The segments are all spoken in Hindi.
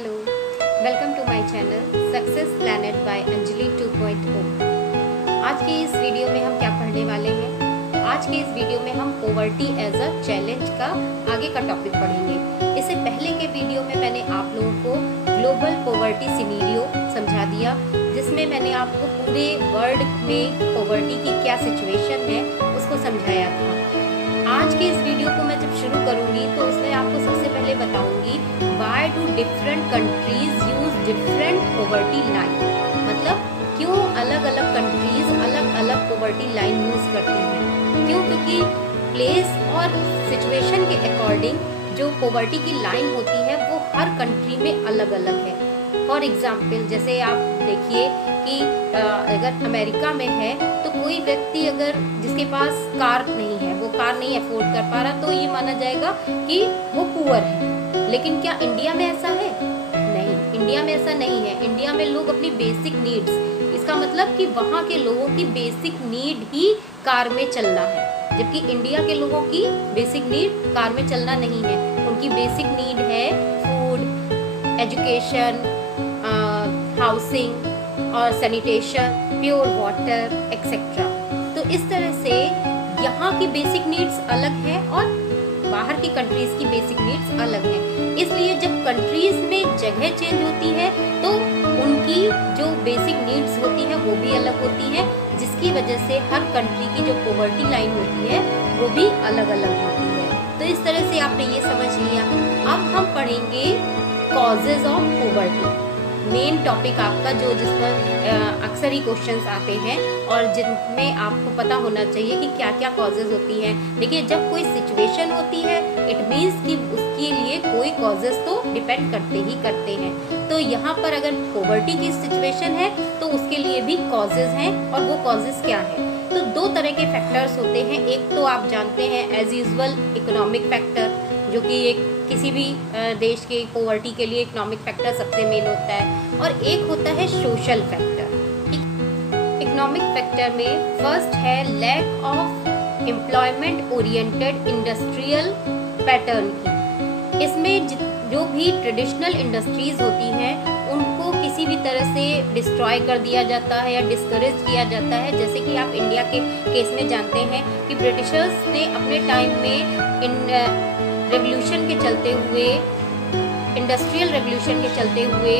Hello, welcome to my channel success planet by Anjali 2.0। आज के इस वीडियो में हम क्या पढ़ने वाले हैं? आज के इस वीडियो में हम पॉवर्टी एज अ चैलेंज का आगे का टॉपिक पढ़ेंगे। इससे पहले के वीडियो में मैंने आप लोगों को ग्लोबल पॉवर्टी सिनेरियो समझा दिया, जिसमें मैंने आपको पूरे वर्ल्ड में पॉवर्टी की क्या सिचुएशन है उसको समझाया था। आज के इस वीडियो को मैं जब शुरू करूंगी तो उसमें आपको सबसे पहले बताऊंगी why do different countries use different poverty line, मतलब क्यों अलग अलग कंट्रीज अलग अलग पॉवर्टी लाइन यूज करती हैं। क्यों? क्योंकि प्लेस और सिचुएशन के अकॉर्डिंग जो पॉवर्टी की लाइन होती है वो हर कंट्री में अलग अलग है। फॉर एग्जाम्पल, जैसे आप देखिए कि अगर अमेरिका में है तो कोई व्यक्ति अगर जिसके पास कार नहीं है, वो कार नहीं अफोर्ड कर पा रहा, तो ये माना जाएगा कि वो पुअर है। लेकिन क्या इंडिया में ऐसा है? नहीं, इंडिया में ऐसा नहीं है। इंडिया में लोग अपनी बेसिक नीड्स, इसका मतलब कि वहाँ के लोगों की बेसिक नीड ही कार में चलना है, जबकि इंडिया के लोगों की बेसिक नीड कार में चलना नहीं है। उनकी बेसिक नीड है फूड, एजुकेशन, हाउसिंग और सैनिटेशन, प्योर वाटर एक्सेट्रा। तो इस तरह से यहाँ की बेसिक नीड्स अलग है और बाहर की कंट्रीज की बेसिक नीड्स अलग है। इसलिए जब कंट्रीज में जगह चेंज होती है तो उनकी जो बेसिक नीड्स होती है वो भी अलग होती है, जिसकी वजह से हर कंट्री की जो पॉवर्टी लाइन होती है वो भी अलग अलग होती है। तो इस तरह से आपने ये समझ लिया। अब हम पढ़ेंगे causes of poverty, main topic आपका जो जिस पर अक्सर ही क्वेश्चंस आते हैं और जिनमें आपको पता होना चाहिए कि क्या क्या कॉजेज होती हैं। देखिए, जब कोई सिचुएशन होती है इट मीन्स कि उसके लिए कोई कॉजेज तो डिपेंड करते ही करते हैं। तो यहाँ पर अगर पॉवर्टी की सिचुएशन है तो उसके लिए भी कॉजेज हैं, और वो कॉजेज क्या है? तो दो तरह के फैक्टर्स होते हैं। एक तो आप जानते हैं एज यूजुअल इकोनॉमिक फैक्टर, जो कि एक किसी भी देश के पॉवर्टी के लिए इकोनॉमिक फैक्टर सबसे मेन होता है, और एक होता है सोशल फैक्टर। इकोनॉमिक फैक्टर में फर्स्ट है lack of employment oriented industrial pattern की। इसमें जो भी ट्रेडिशनल इंडस्ट्रीज होती हैं उनको किसी भी तरह से डिस्ट्रॉय कर दिया जाता है या डिस्करेज किया जाता है। जैसे कि आप इंडिया के केस में जानते हैं कि ब्रिटिशर्स ने अपने टाइम में रेवोल्यूशन के चलते हुए, इंडस्ट्रियल रेवोल्यूशन के चलते हुए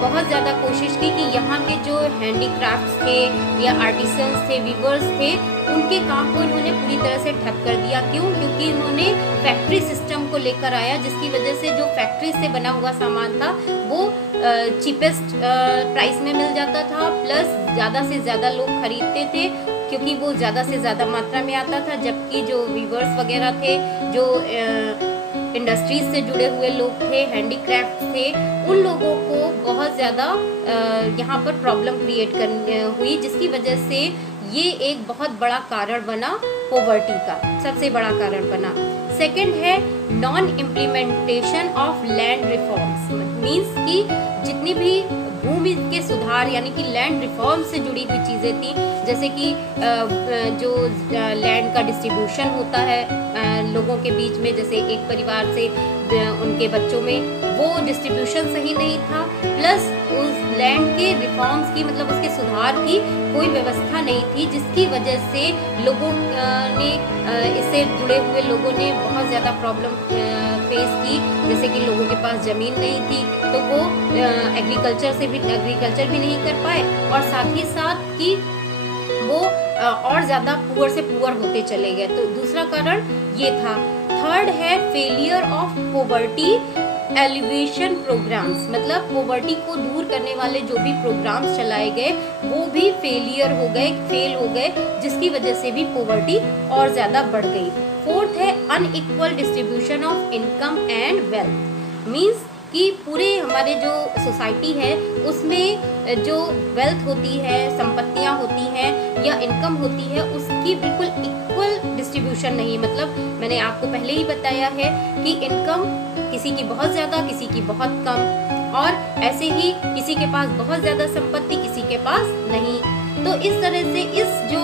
बहुत ज़्यादा कोशिश की कि यहाँ के जो हैंडीक्राफ्ट्स थे या आर्टिसंस थे, वीवर्स थे, उनके काम को इन्होंने पूरी तरह से ठप कर दिया। क्यों? क्योंकि इन्होंने फैक्ट्री सिस्टम को लेकर आया, जिसकी वजह से जो फैक्ट्री से बना हुआ सामान था वो चीपेस्ट प्राइस में मिल जाता था, प्लस ज़्यादा से ज़्यादा लोग खरीदते थे क्योंकि वो ज़्यादा से ज़्यादा मात्रा में आता था। जबकि जो वीवर्स वगैरह थे, जो इंडस्ट्रीज से जुड़े हुए लोग थे, हैंडीक्राफ्ट थे, उन लोगों को बहुत ज़्यादा यहाँ पर प्रॉब्लम क्रिएट हुई, जिसकी वजह से ये एक बहुत बड़ा कारण बना पॉवर्टी का, सबसे बड़ा कारण बना। सेकंड है non implementation of land reforms, means कि जितनी भी भूमि के सुधार यानी कि लैंड रिफॉर्म से जुड़ी हुई चीज़ें थी, जैसे कि जो लैंड का डिस्ट्रीब्यूशन होता है लोगों के बीच में, जैसे एक परिवार से उनके बच्चों में, वो डिस्ट्रीब्यूशन सही नहीं था, प्लस उस लैंड के रिफॉर्म्स की, मतलब उसके सुधार की कोई व्यवस्था नहीं थी, जिसकी वजह से लोगों ने, इससे जुड़े हुए लोगों ने बहुत ज़्यादा प्रॉब्लम फेस की। जैसे कि लोगों के पास ज़मीन नहीं थी तो वो एग्रीकल्चर भी नहीं कर पाए, और साथ ही साथ कि वो और ज़्यादा पुअर से पुअर होते चले गए। तो दूसरा कारण ये था। थर्ड है failure of poverty elevation programmes, मतलब पॉवर्टी को दूर करने वाले जो भी प्रोग्राम्स चलाए गए वो भी फेल हो गए, जिसकी वजह से भी पॉवर्टी और ज़्यादा बढ़ गई। फोर्थ है unequal distribution of income and wealth, means कि पूरे हमारे जो सोसाइटी है उसमें जो वेल्थ होती है, संपत्तियां होती हैं या इनकम होती है, उसकी बिल्कुल इक्वल डिस्ट्रीब्यूशन नहीं। मतलब मैंने आपको पहले ही बताया है कि इनकम किसी की बहुत ज़्यादा, किसी की बहुत कम, और ऐसे ही किसी के पास बहुत ज़्यादा संपत्ति, किसी के पास नहीं। तो इस तरह से इस जो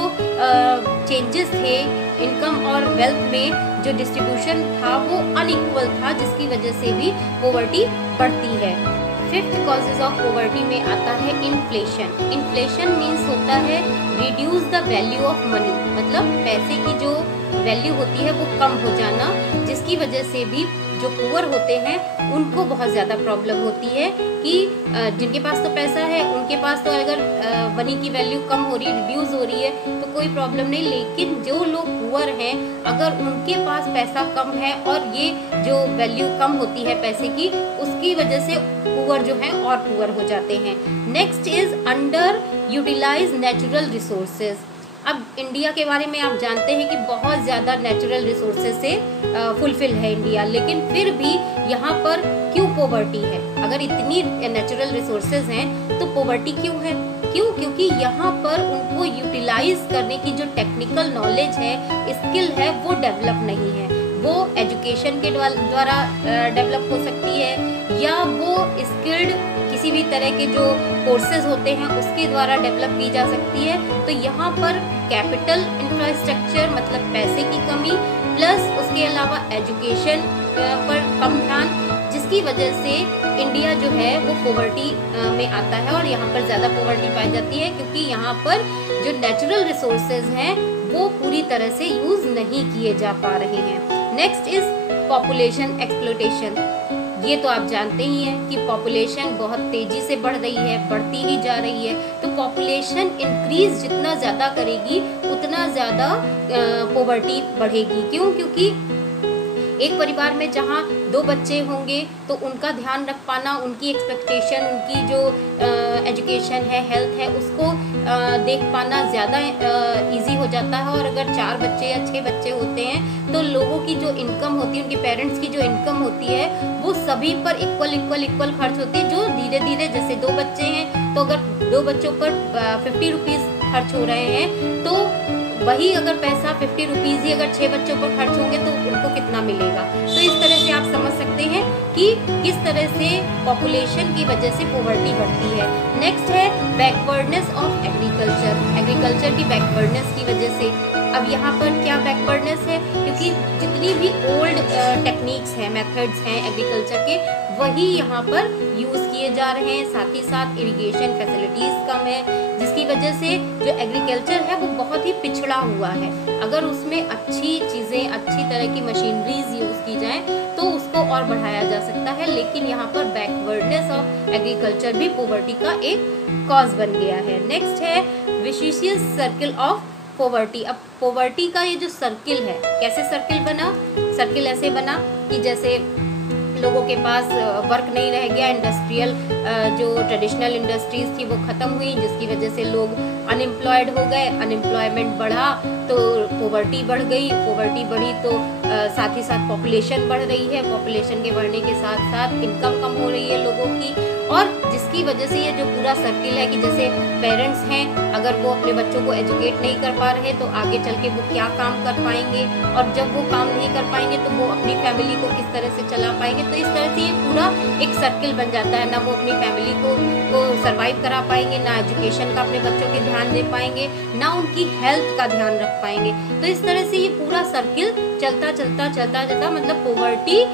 चेंजेस थे इनकम और वेल्थ में जो डिस्ट्रीब्यूशन था वो अनइक्वल था, जिसकी वजह से भी पॉवर्टी बढ़ती है। फिफ्थ कॉजेज ऑफ पॉवर्टी में आता है इन्फ्लेशन। इन्फ्लेशन मीन्स होता है reduce the value of money, मतलब पैसे की जो वैल्यू होती है वो कम हो जाना, जिसकी वजह से भी जो पुअर होते हैं उनको बहुत ज़्यादा प्रॉब्लम होती है कि जिनके पास तो पैसा है उनके पास तो अगर मनी की वैल्यू कम हो रही है, रिड्यूस हो रही है तो कोई प्रॉब्लम नहीं, लेकिन जो लोग पुअर हैं अगर उनके पास पैसा कम है और ये जो वैल्यू कम होती है पैसे की, उसकी वजह से पुअर जो है और पुअर हो जाते हैं। Next is under utilise natural resources. अब इंडिया के बारे में आप जानते हैं कि बहुत ज़्यादा नेचुरल रिसोर्सेज से फुलफिल है इंडिया, लेकिन फिर भी यहाँ पर क्यों पॉवर्टी है? अगर इतनी नेचुरल रिसोर्सेज हैं तो पॉवर्टी क्यों है? क्यों? क्योंकि यहाँ पर उनको यूटिलाइज करने की जो टेक्निकल नॉलेज है, स्किल है, वो डेवलप नहीं है। वो एजुकेशन के द्वारा डेवलप हो सकती है या वो स्किल्ड किसी भी तरह के जो कोर्सेज होते हैं उसके द्वारा डेवलप की जा सकती है। तो यहाँ पर कैपिटल इंफ्रास्ट्रक्चर मतलब पैसे की कमी प्लस उसके अलावा एजुकेशन पर कम ध्यान, जिसकी वजह से इंडिया जो है वो पॉवर्टी में आता है और यहाँ पर ज़्यादा पॉवर्टी पाई जाती है, क्योंकि यहाँ पर जो नेचुरल रिसोर्सेज हैं वो पूरी तरह से यूज़ नहीं किए जा पा रहे हैं। Next is population exploitation. ये तो आप जानते ही हैं कि पॉपुलेशन बहुत तेजी से बढ़ रही है, बढ़ती ही जा रही है। तो पॉपुलेशन इंक्रीज जितना ज़्यादा करेगी उतना ज़्यादा पॉवर्टी बढ़ेगी। क्यों? क्योंकि एक परिवार में जहाँ 2 बच्चे होंगे तो उनका ध्यान रख पाना, उनकी एक्सपेक्टेशन, उनकी जो एजुकेशन है, हेल्थ है, उसको देख पाना ज़्यादा इजी हो जाता है। और अगर 4 बच्चे या 6 बच्चे होते हैं तो लोगों की जो इनकम होती है, उनके पेरेंट्स की जो इनकम होती है वो सभी पर इक्वल खर्च होती है। जो धीरे धीरे, जैसे 2 बच्चे हैं तो अगर 2 बच्चों पर 50 रुपीज़ खर्च हो रहे हैं तो वही अगर पैसा 50 रुपीज़ ही अगर 6 बच्चों पर खर्च होंगे तो उनको कितना मिलेगा। तो इस तरह से आप समझ सकते हैं कि किस तरह से पॉपुलेशन की वजह से पॉवर्टी बढ़ती है। नेक्स्ट है बैकवर्डनेस ऑफ एग्रीकल्चर। एग्रीकल्चर की बैकवर्डनेस की वजह से, अब यहाँ पर क्या बैकवर्डनेस है? क्योंकि जितनी भी ओल्ड टेक्निक्स हैं, मेथड्स हैं एग्रीकल्चर के, वही यहाँ पर यूज़ किए जा रहे हैं। साथ ही साथ इरिगेशन फैसिलिटीज़ कम है, जिसकी वजह से जो एग्रीकल्चर है वो बहुत ही पिछड़ा हुआ है। अगर उसमें अच्छी चीज़ें, अच्छी तरह की मशीनरीज यूज़ की जाएँ तो उसको और बढ़ाया जा सकता है, लेकिन यहाँ पर बैकवर्डनेस ऑफ एग्रीकल्चर भी पॉवर्टी का एक कॉज बन गया है। नेक्स्ट है विशियस सर्किल ऑफ पॉवर्टी। अब पॉवर्टी का ये जो सर्किल है, कैसे सर्किल बना? सर्किल ऐसे बना कि जैसे लोगों के पास वर्क नहीं रह गया, इंडस्ट्रियल जो ट्रेडिशनल इंडस्ट्रीज थी वो ख़त्म हुई, जिसकी वजह से लोग अनएम्प्लॉयड हो गए, अनएम्प्लॉयमेंट बढ़ा तो पॉवर्टी बढ़ गई, पॉवर्टी बढ़ी तो साथ ही साथ पॉपुलेशन बढ़ रही है, पॉपुलेशन के बढ़ने के साथ साथ इनकम कम हो रही है लोगों की, और जिसकी वजह से ये जो पूरा सर्किल है कि जैसे पेरेंट्स हैं अगर वो अपने बच्चों को एजुकेट नहीं कर पा रहे तो आगे चल के वो क्या काम कर पाएंगे, और जब वो काम नहीं कर पाएंगे तो वो अपनी फैमिली को किस तरह से चला पाएंगे। तो इस तरह से ये पूरा एक सर्किल बन जाता है, ना वो अपनी फैमिली को सर्वाइव करा पाएंगे, ना एजुकेशन का अपने बच्चों के ध्यान दे पाएंगे, ना उनकी हेल्थ का ध्यान रख पाएंगे। तो इस तरह से ये पूरा सर्किल चलता मतलब पॉवर्टी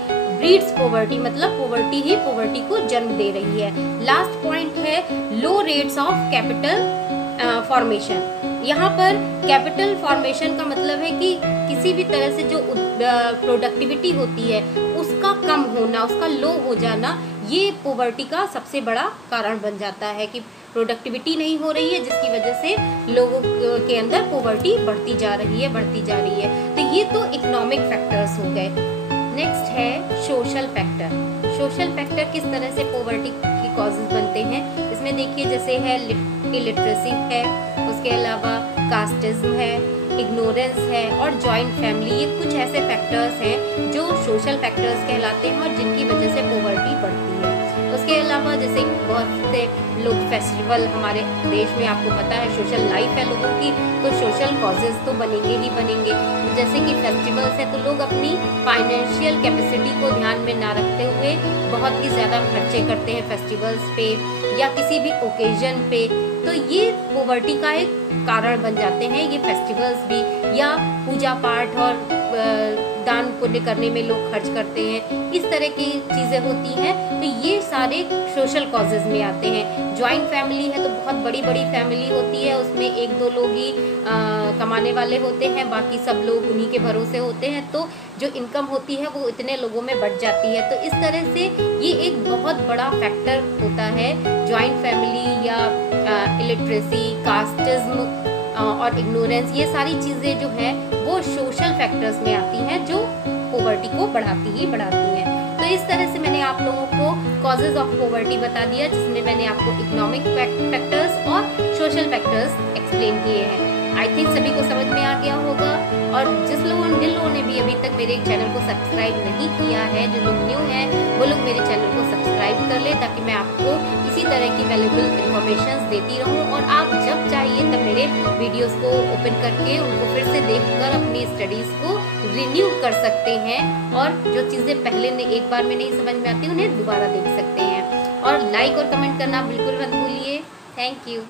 ब्रीड्स पॉवर्टी, मतलब पॉवर्टी ही पॉवर्टी को जन्म दे रही है। लास्ट पॉइंट है लो रेट्स ऑफ कैपिटल फॉर्मेशन। यहाँ पर कैपिटल फॉर्मेशन का मतलब है कि किसी भी तरह से जो प्रोडक्टिविटी होती है उसका कम होना, उसका लो हो जाना, ये पॉवर्टी का सबसे बड़ा कारण बन जाता है कि प्रोडक्टिविटी नहीं हो रही है, जिसकी वजह से लोगों के अंदर पॉवर्टी बढ़ती जा रही है। तो ये तो इकोनॉमिक फैक्टर्स हो गए। नेक्स्ट है सोशल फैक्टर। सोशल फैक्टर किस तरह से पॉवर्टी की कॉजेज बनते हैं? इसमें देखिए जैसे है इलिटरेसी है, उसके अलावा कास्टिज्म है, इग्नोरेंस है और जॉइंट फैमिली। ये कुछ ऐसे फैक्टर्स हैं जो सोशल फैक्टर्स कहलाते हैं और जिनकी वजह से पॉवर्टी बढ़ती है। उसके अलावा जैसे बहुत से लोग फेस्टिवल, हमारे देश में आपको पता है सोशल लाइफ है लोगों की, तो सोशल कॉजेज तो बनेंगे ही बनेंगे। जैसे कि फेस्टिवल्स है तो लोग अपनी फाइनेंशियल कैपेसिटी को ध्यान में ना रखते हुए बहुत ही ज़्यादा खर्चे करते हैं फेस्टिवल्स पे या किसी भी ओकेजन पे, तो ये पॉवर्टी का एक कारण बन जाते हैं ये फेस्टिवल्स भी, या पूजा पाठ और दान पुण्य करने में लोग खर्च करते हैं, इस तरह की चीज़ें होती हैं। तो ये सारे सोशल कॉजेज में आते हैं। जॉइंट फैमिली है तो बहुत बड़ी बड़ी फैमिली होती है, उसमें एक दो लोग ही कमाने वाले होते हैं, बाकी सब लोग उन्हीं के भरोसे होते हैं, तो जो इनकम होती है वो इतने लोगों में बढ़ जाती है। तो इस तरह से ये एक बहुत बड़ा फैक्टर होता है जॉइंट फैमिली या इलिटरेसी, कास्टिज्म और इग्नोरेंस, ये सारी चीज़ें जो है वो सोशल फैक्टर्स में आती हैं जो पॉवर्टी को बढ़ाती हैं। तो इस तरह से मैंने आप लोगों को कॉजेज ऑफ पॉवर्टी बता दिया, जिसमें मैंने आपको इकोनॉमिक फैक्टर्स और सोशल फैक्टर्स एक्सप्लेन किए हैं। आई थिंक सभी को समझ में आ गया होगा। और जिन लोगों ने भी अभी तक मेरे चैनल को सब्सक्राइब नहीं किया है, जो लोग न्यू हैं वो लोग मेरे चैनल को सब्सक्राइब कर ले, ताकि मैं आपको इसी तरह की वैल्यूबल इन्फॉर्मेशन देती रहूं, और आप जब चाहिए तब मेरे वीडियोस को ओपन करके उनको फिर से देखकर अपनी स्टडीज़ को रिन्यू कर सकते हैं, और जो चीज़ें पहले एक बार में नहीं समझ में आती उन्हें दोबारा देख सकते हैं। और लाइक और कमेंट करना बिल्कुल मत भूलिए। Thank you.